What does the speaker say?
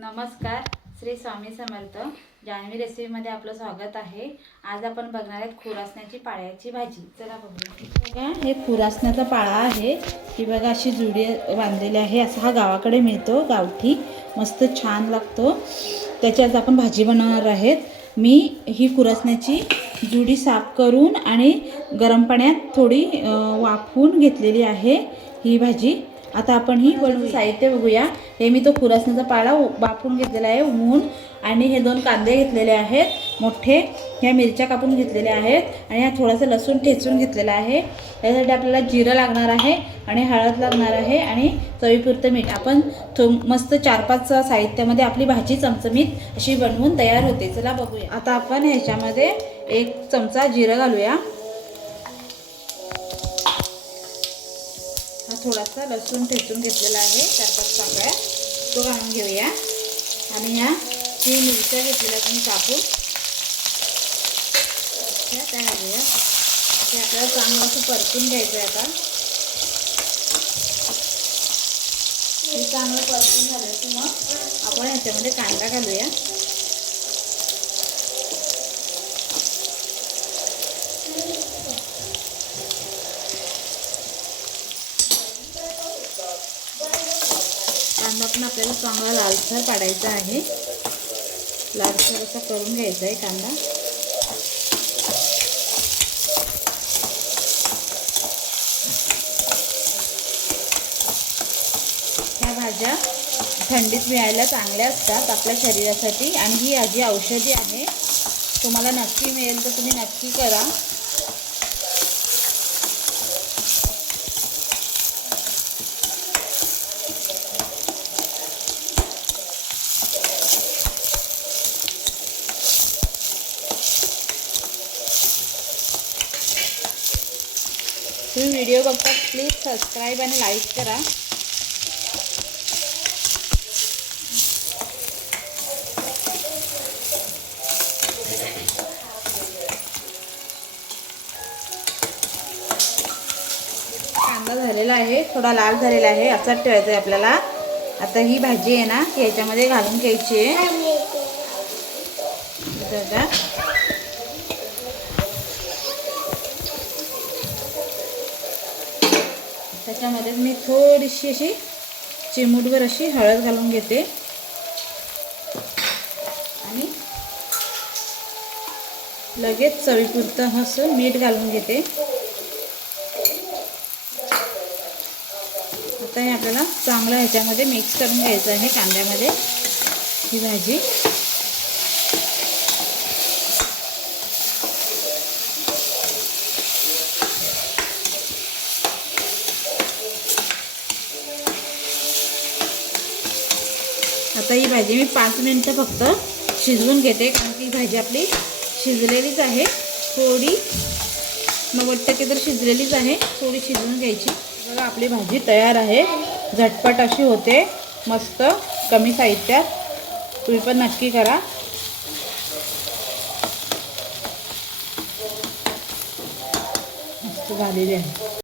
नमस्कार, श्री स्वामी समर्थ. जान्हवी रेसिपीमध्ये आपलं स्वागत आहे. आज आपण बघणार आहोत खुरासण्याची पाळ्याची भाजी. चला बघूया. बघा, हे खुरासण्याचा पाळा आहे. ही बघा अशी जुडी बांधलेली आहे. असा हा गावाकडे मिळतो, गावठी, मस्त छान लागतो. त्याची आज आपण भाजी बनवणार आहेत. मी ही खुरासण्याची जुडी साफ करून आणि गरम पाण्यात थोडी वाफवून घेतलेली आहे ही भाजी. आता आपण ही बनवू. साहित्य बघूया. हे मी तो खुरासण्याचा पाळा वाफवून घेतलेला आहे उमून, आणि हे 2 कांदे घेतलेले आहेत मोठे. ह्या मिरच्या कापून घेतलेल्या आहेत आणि हा थोडासा लसूण ठेचून घेतलेला आहे. त्यासाठी आपल्याला जिरं लागणार आहे आणि हळद लागणार आहे आणि चवीपुरतं मीठ. आपण मस्त 4-5 साहित्यामध्ये आपली भाजी चमचमीत अशी बनवून तयार होते. चला बघूया. आता आपण ह्याच्यामध्ये 1 चमचा जिरं घालूया. हा थोडासा लसूण ठेचून घेतलेला आहे, 4-5 पाकळ्या, तो घालून घेऊया. आणि ह्या 3 मिरच्या घेतलेल्या तुम्ही कापून त्या घालूया. ते आपल्याला चांगलं असं परतून घ्यायचं आहे. आता हे चांगलं परतून झालं की मग आपण ह्याच्यामध्ये कांदा घालूया. कांदा पण आपल्याला चांगला लालसर पाडायचा आहे. लालसर असा करून घ्यायचा आहे कांदा. ह्या भाज्या थंडीत मिळायला चांगल्या असतात आपल्या शरीरासाठी, आणि ही भाजी औषधी आहे. तुम्हाला नक्की मिळेल तर तुम्ही नक्की करा. तुम्ही व्हिडिओ बघता प्लीज सबस्क्राईब आणि लाईक करा. कांदा झालेला आहे, थोडा लाल झालेला आहे, असाच ठेवायचा आहे आपल्याला. आता ही भाजी आहे ना, ती ह्याच्यामध्ये घालून घ्यायची आहे. बघा, त्याच्यामध्ये मी थोडीशी अशी चिमूटभर अशी हळद घालून घेते आणि लगेच चवीपुरतं असं मीठ घालून घेते. आता हे आपल्याला चांगलं ह्याच्यामध्ये मिक्स करून घ्यायचं आहे कांद्यामध्ये ही भाजी. आता ही भाजी मी 5 मिनिटं फक्त शिजवून घेते, कारण की भाजी आपली शिजलेलीच आहे. थोडी 90% तर शिजलेलीच आहे, थोडी शिजवून घ्यायची. बघा, आपली भाजी तयार आहे. झटपट अशी होते, मस्त, कमी साहित्यात. तुम्ही पण नक्की करा. मस्त झालेली आहे.